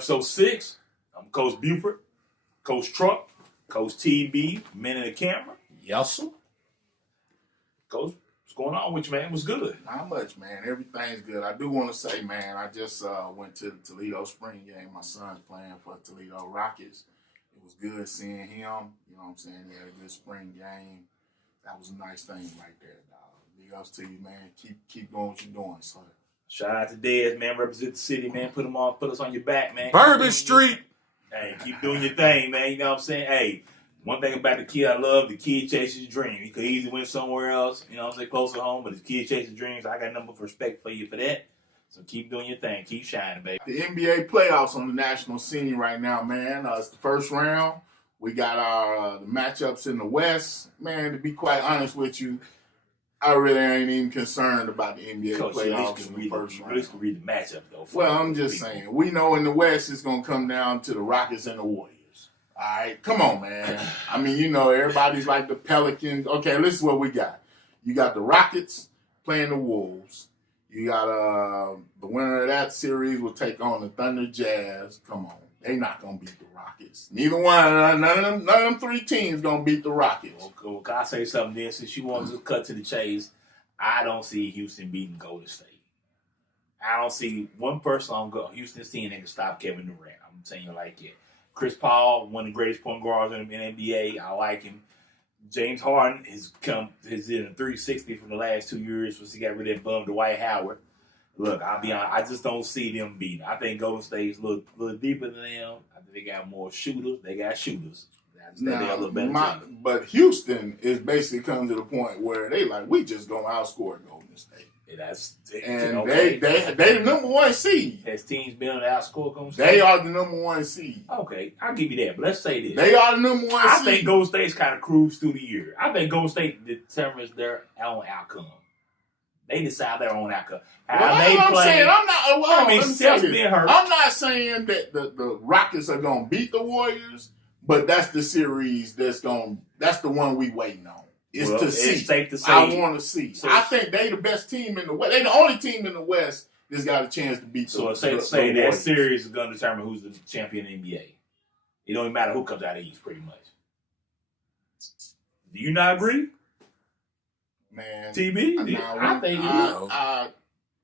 episode 6. I'm Coach Buford, Coach Truck, Coach TB, men in the camera. Yes, sir. Coach, what's going on with you, man? What's good? Not much, man. Everything's good. I do want to say, man, I just went to the Toledo spring game. My son's playing for Toledo Rockets. It was good seeing him. You know what I'm saying? He had a good spring game. That was a nice thing right there, dog. Big ups to you, man. Keep doing what you're doing, son. Shout out to Dez, man. Represent the city, man. Put us on your back, man. Bourbon Street. Hey, keep doing your thing, man. You know what I'm saying? Hey, one thing about the kid I love, the kid chases his dream. He could easily went somewhere else, you know what I'm saying, closer home, but his kid chases dreams. I got nothing but respect for you for that. So keep doing your thing. Keep shining, baby. The NBA playoffs on the national scene right now, man. It's the first round. We got our the matchups in the West. Man, to be quite honest with you, I really ain't even concerned about the NBA Coach, playoffs in the first round. At least can read the matchup, though. Well, I'm just saying. We know in the West it's going to come down to the Rockets and the Warriors. All right? Come on, man. I mean, you know, everybody's like the Pelicans. Okay, this is what we got. You got the Rockets playing the Wolves. You got the winner of that series will take on the Thunder Jazz. Come on. They not going to beat the Rockets. Neither one. None of them three teams going to beat the Rockets. Well, can I say something there? Since you want to just cut to the chase, I don't see Houston beating Golden State. I don't see one person on Houston's team that can stop Kevin Durant. I'm telling you like that. Chris Paul, one of the greatest point guards in the NBA. I like him. James Harden has in a 360 from the last 2 years since he got rid of that bum Dwight Howard. Look, I'll be honest, I just don't see them beating. I think Golden State's a little deeper than them. I think they got more shooters. They got shooters. They're a little better team. But Houston is basically come to the point where they like, we just going to outscore Golden State. Yeah, they the number one seed. Has teams been able to outscore Golden State? They are the number one seed. Okay, I'll give you that. But let's say this. They are the number one seed. I think Golden State's kind of cruise through the year. I think Golden State determines their own outcome. They decide their own outcome. I'm not saying that the Rockets are going to beat the Warriors, but that's the series that's the one we waiting on. It's safe to say. I want to see. So I think they the best team in the West. They the only team in the West that's got a chance to beat the Warriors. So it's safe to say that series is going to determine who's the champion in the NBA. It don't even matter who comes out of the East, pretty much. Do you not agree? Man, TB? I think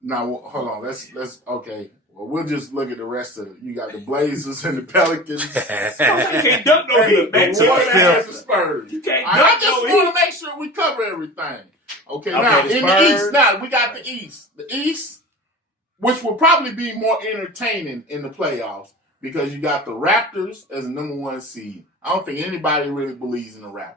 now hold on. Let's okay. Well, we'll just look at the rest of it. You got the Blazers and the Pelicans. You can't duck no heat. The Spurs. You can't I just want to make sure we cover everything. Okay, now in the East, now we got the East. The East, which will probably be more entertaining in the playoffs because you got the Raptors as the number one seed. I don't think anybody really believes in the Raptors.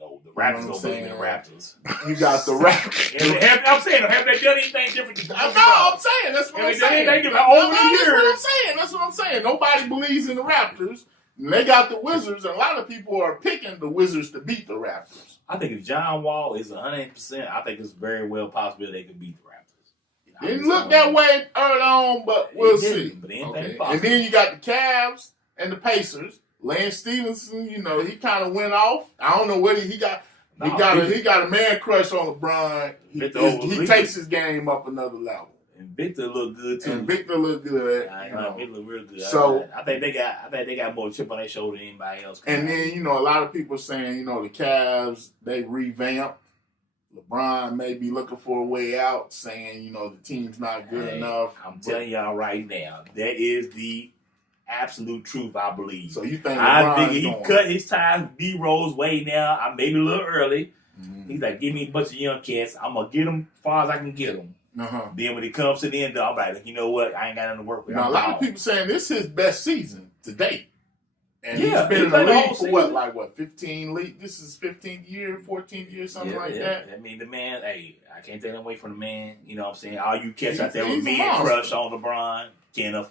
No, the Raptors don't believe in the Raptors. You got the Raptors. I'm saying, have they done anything different? I'm saying. That's what I'm saying. That's what I'm saying. Nobody believes in the Raptors. And they got the Wizards, and a lot of people are picking the Wizards to beat the Raptors. I think if John Wall is 100%, I think it's very well possible they could beat the Raptors. Didn't look that way early on, but we'll see. But okay. And then you got the Cavs and the Pacers. Lance Stevenson, you know, he kind of went off. I don't know what he got. He got a man crush on LeBron. He takes his game up another level. And Victor looked good too. Victor looked good. He looked real good. So I think they got more chip on their shoulder than anybody else. And then, you know, a lot of people saying, you know, the Cavs, they revamped. LeBron may be looking for a way out, saying, you know, the team's not good enough. I'm telling y'all right now, that is the absolute truth, I believe. So you think I think he cut his ties with D-Rose way now. I maybe a little early. Mm-hmm. He's like, give me a bunch of young cats. I'm going to get them as far as I can get them. Uh-huh. Then when it comes to the end, I'm like, you know what? I ain't got nothing to work with. Now, a lot of people saying this is his best season to date. And he's been in the league for 15 league? This is 15th year, 14th year, something like that. I mean, the man, hey, I can't take away from the man. You know what I'm saying? All you cats out there with man crush on LeBron, Kenneth,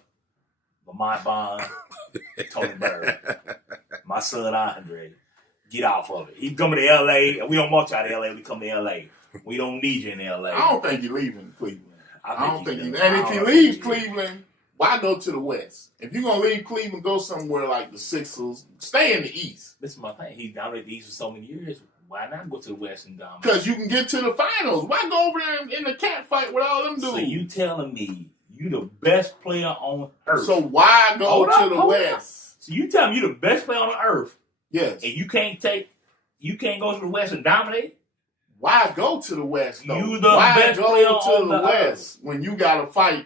Lamont Bond, Tony Bird, my son Andre. Get off of it. He's coming to L.A. We don't want y'all to L.A. We come to L.A. We don't need you in L.A. I don't think you're leaving Cleveland. I don't think and if he leaves Cleveland, why go to the West? If you're going to leave Cleveland, go somewhere like the Sixers. Stay in the East. This is my thing. He's dominated the East for so many years. Why not go to the West and dominate? Because you can get to the finals. Why go over there in the cat fight with all them dudes? So you telling me You the best player on earth. So why go to the West? So you tell me you the best player on the earth. Yes. And you can't go to the West and dominate? Why go to the West, though? You the best player on the West when you got to fight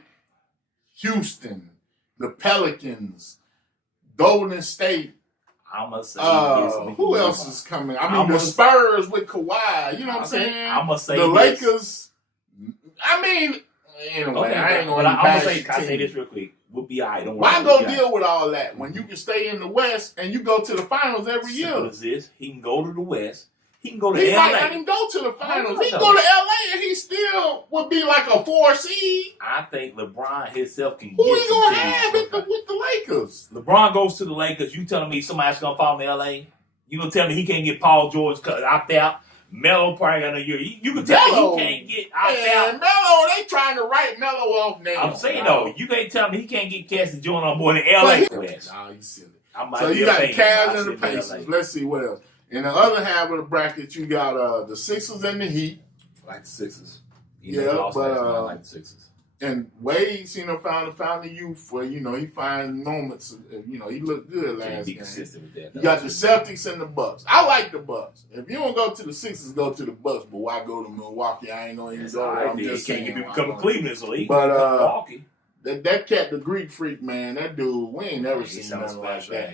Houston, the Pelicans, Golden State? I'm going to say who else is coming? I mean, the Spurs with Kawhi. You know what I'm saying? I'm going to say the Lakers. I mean, anyway, okay, I ain't going to can I say this real quick? We'll be all right. Don't worry. Why go deal with all that when you can stay in the West and you go to the finals every year? Simple as this. He can go to the West. He can go to LA. He might not even go to the finals. He can go to LA and he still would be like a 4 seed. I think LeBron himself can Who get he going to have with the Lakers? LeBron goes to the Lakers. You telling me somebody's going to follow me to LA? You going to tell me he can't get Paul George opt out? Melo probably got a year. You can tell me he can't get opt out. Melo, they trying to write Melo off now. I'm saying, though, you can't tell me he can't get Cassie Jordan on board in LA West. Oh, you silly. So you got the Cavs and the Pacers. Let's see what else. In the other half of the bracket, you got the Sixers and the Heat. I like the Sixers. Yeah, but I like the Sixers. And Wade, found the youth where, he finds moments. He looked good last game. Consistent with that. You got the Celtics and the Bucks. I like the Bucks. If you don't go to the Sixers, go to the Bucks. But why go to Milwaukee? I ain't going to even go there. I'm just saying. Can't become a Cleveland, so he but Milwaukee. That cat, the Greek freak, man, that dude, we ain't never seen nothing like that.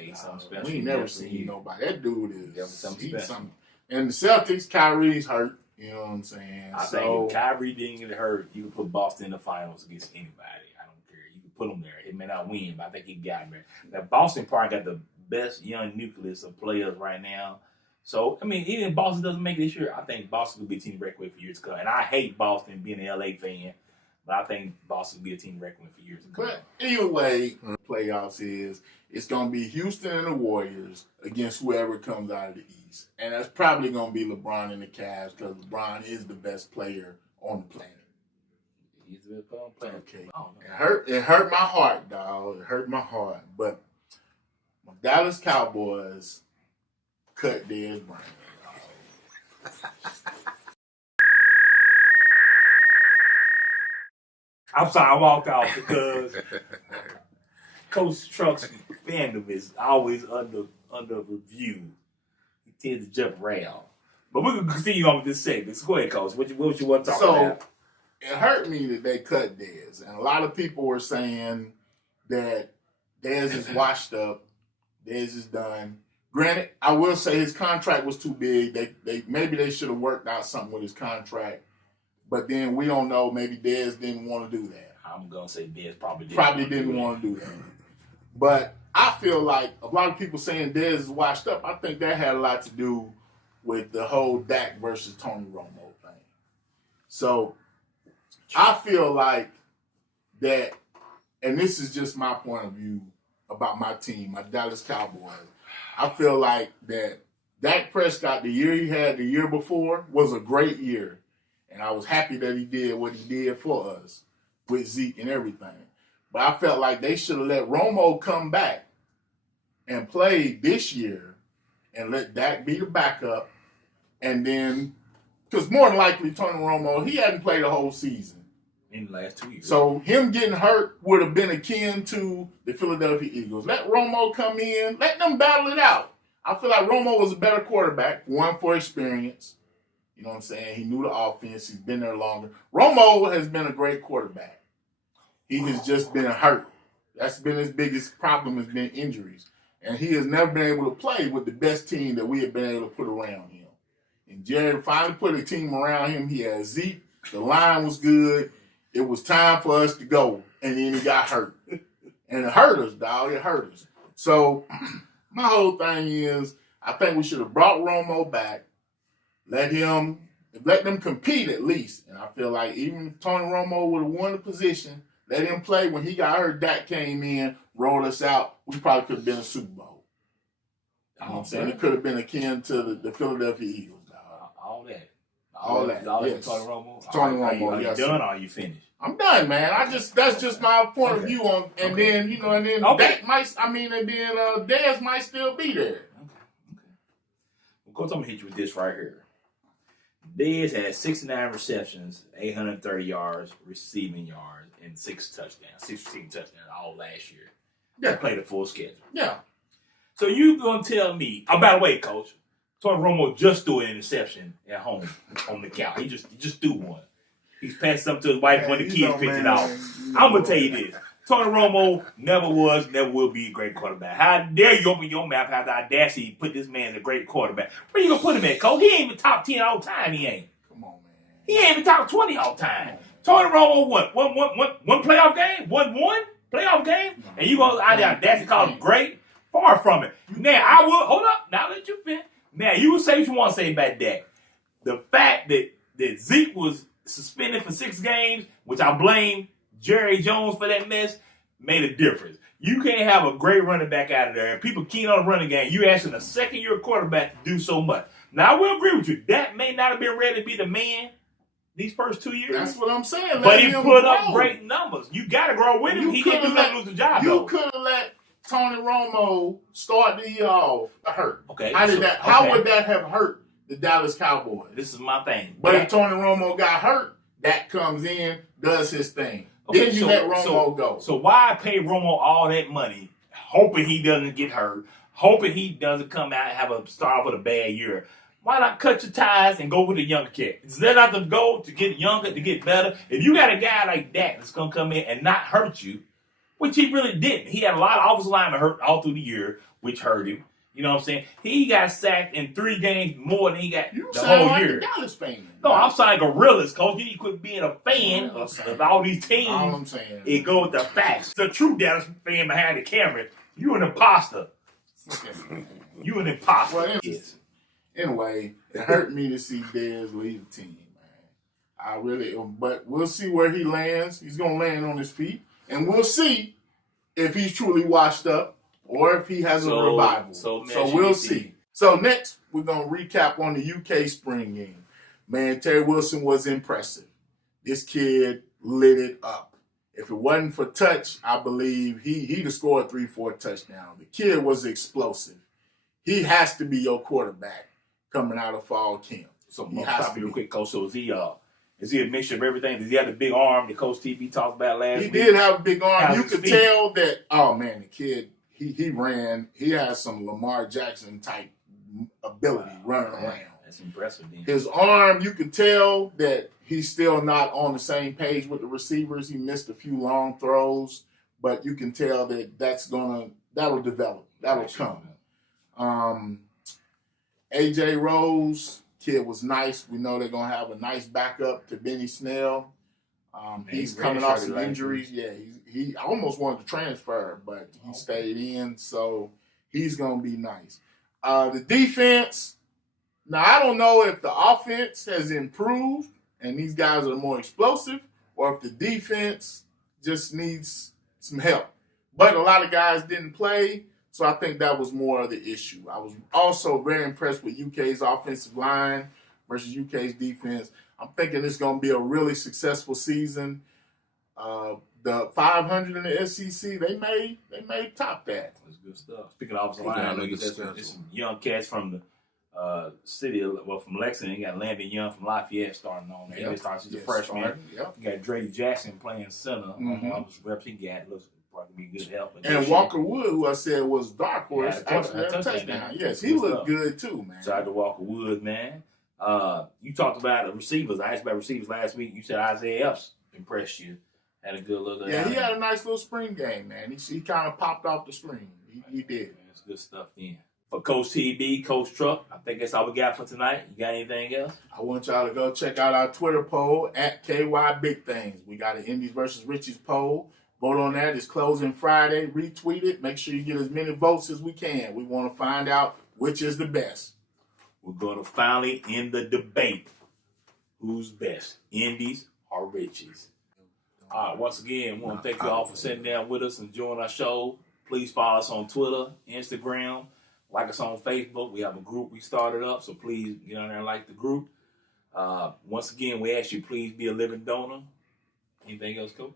We ain't never seen nobody. That dude is something. And the Celtics, Kyrie's hurt. You know what I'm saying? I think if Kyrie didn't get hurt, you can put Boston in the finals against anybody. I don't care. You can put them there. It may not win, but I think he got him there. Now, Boston probably got the best young nucleus of players right now. So, I mean, even if Boston doesn't make it this year, I think Boston will be a team to reckon with for years to come. And I hate Boston being an LA fan, but I think Boston will be a team to reckon with for years to come. But either way, the playoffs it's going to be Houston and the Warriors against whoever comes out of the East. And that's probably going to be LeBron and the Cavs because LeBron is the best player on the planet. He's the best player on the planet. Okay. It hurt my heart, dog. It hurt my heart. But my Dallas Cowboys cut Dez Bryant. I'm sorry, I walked out because Coach Truck's fandom is always under review. He tends to jump around. But we're going to continue on with this segment. So go ahead, Coach. What you want to talk about? It hurt me that they cut Dez. And a lot of people were saying that Dez is washed up. Dez is done. Granted, I will say his contract was too big. Maybe they should have worked out something with his contract. But then we don't know. Maybe Dez didn't want to do that. I'm going to say Dez probably didn't want to do that. But I feel like a lot of people saying Dez is washed up. I think that had a lot to do with the whole Dak versus Tony Romo thing. So I feel like that, and this is just my point of view about my team, my Dallas Cowboys. I feel like that Dak Prescott, the year he had the year before, was a great year. And I was happy that he did what he did for us with Zeke and everything. But I felt like they should have let Romo come back and play this year and let Dak be the backup. And then, because more than likely, Tony Romo, he hadn't played the whole season. In the last 2 years. So him getting hurt would have been akin to the Philadelphia Eagles. Let Romo come in. Let them battle it out. I feel like Romo was a better quarterback, one for experience. You know what I'm saying? He knew the offense. He's been there longer. Romo has been a great quarterback. He has just been hurt. That's been his biggest problem has been injuries. And he has never been able to play with the best team that we have been able to put around him. And Jared finally put a team around him. He had Zeke. The line was good. It was time for us to go. And then he got hurt. And it hurt us, dog. It hurt us. So my whole thing is I think we should have brought Romo back. Let them compete at least. And I feel like even if Tony Romo would have won the position, let him play. When he got hurt, Dak came in, rolled us out. We probably could have been a Super Bowl. You know what I'm saying? It could have been akin to the Philadelphia Eagles. All that. Yes. Tony Romo. Tony Romo. Are you done or are you finished? I'm done, man. That's just my point of view on. And then Dak might. Dez might still be there. Okay. Of course, I'm gonna hit you with this right here. Dez had 69 receptions, 830 yards, receiving yards, and 6 touchdowns. 6 receiving touchdowns all last year. Yeah. He played a full schedule. Yeah. So you gonna tell me? Oh, by the way, Coach, Tony Romo just threw an interception at home on the count. He just threw one. He's passed something to his wife when the kids picked it off. I'm gonna tell you this: Tony Romo never will be a great quarterback. How dare you open your mouth, have the audacity to put this man as a great quarterback? Where you gonna put him at, Coach? He ain't even top 10 all the time. He ain't. Come on, man. He ain't even top 20 all the time. Tony Romo one playoff game, one playoff game, and you gonna out there audacity call him great? Far from it. Now I will hold up. Now let you finish. Now you say what you want to say about that. The fact that Zeke was suspended for 6 games, which I blame Jerry Jones for that mess, made a difference. You can't have a great running back out of there. People keen on the running game. You asking a second-year quarterback to do so much. Now I will agree with you. That may not have been ready to be the man these first 2 years. That's what I'm saying. But he put up great numbers. You got to grow with him. He can't do nothing to lose the job. You could have let Tony Romo start the year off hurt. Okay. How would that have hurt the Dallas Cowboys? This is my thing. But if Tony Romo got hurt, that comes in, does his thing. Okay, then you let Romo go. So why pay Romo all that money, hoping he doesn't get hurt, hoping he doesn't come out and have a start off with a bad year? Why not cut your ties and go with a young kid? Is that not the goal, to get younger, to get better? If you got a guy like that that's going to come in and not hurt you, which he really didn't. He had a lot of offensive linemen hurt all through the year, which hurt him. You know what I'm saying? He got sacked in 3 games more than he got the whole year. A Dallas fan. No, I'm saying gorillas, Coach. You need to quit being a fan of all these teams. All I'm saying. It go with the facts. The true Dallas fan behind the camera, you an imposter. You an imposter. Well, anyway, it hurt me to see Dez leave the team, man. But we'll see where he lands. He's going to land on his feet. And we'll see if he's truly washed up or if he has a revival. So we'll see. So next, we're going to recap on the UK spring game. Man, Terry Wilson was impressive. This kid lit it up. If it wasn't for touch, I believe he'd have scored 3-4 touchdowns. The kid was explosive. He has to be your quarterback coming out of fall camp. So I'm going to stop you real quick, Coach. So is he a mixture of everything? Does he have the big arm that Coach TB talked about last week? He did have a big arm. You could tell that, oh, man, the kid, he ran. He has some Lamar Jackson type ability running around. That's impressive. Then. His arm, you could tell that he's still not on the same page with the receivers. He missed a few long throws, but you can tell that that'll develop. That'll come. AJ Rose. Kid was nice. We know they're going to have a nice backup to Benny Snell. He's coming off some injuries. Yeah, he almost wanted to transfer, but he stayed in, so he's going to be nice. The defense, now I don't know if the offense has improved and these guys are more explosive or if the defense just needs some help. But a lot of guys didn't play. So I think that was more of the issue. I was also very impressed with UK's offensive line versus UK's defense. I'm thinking it's going to be a really successful season. The 500 in the SEC, they may top that. That's good stuff. Speaking of offensive line, there's some young cats from the city, from Lexington. You got Landon Young from Lafayette starting on there. He's a freshman. Yep. You got Dre Jackson playing center. Reps he got looks probably be good help. And Walker Wood, who I said was dark horse, actually had a touchdown. Yes, he looked good too, man. Shout out to Walker Wood, man. You talked about the receivers. I asked about receivers last week. You said Isaiah Epps impressed you. Had a good look. Yeah, he had a nice little spring game, man. He kind of popped off the screen. He did. That's good stuff then. For Coach TB, Coach Truck, I think that's all we got for tonight. You got anything else? I want y'all to go check out our Twitter poll at KY Big Things. We got an Indies versus Richies poll. Vote on that. It's closing Friday. Retweet it. Make sure you get as many votes as we can. We want to find out which is the best. We're going to finally end the debate. Who's best, Indies or Richies? All right, once again, we want to thank you all for sitting down with us and joining our show. Please follow us on Twitter, Instagram, like us on Facebook. We have a group we started up, so please get on there and like the group. Once again, we ask you please be a living donor. Anything else, Coach?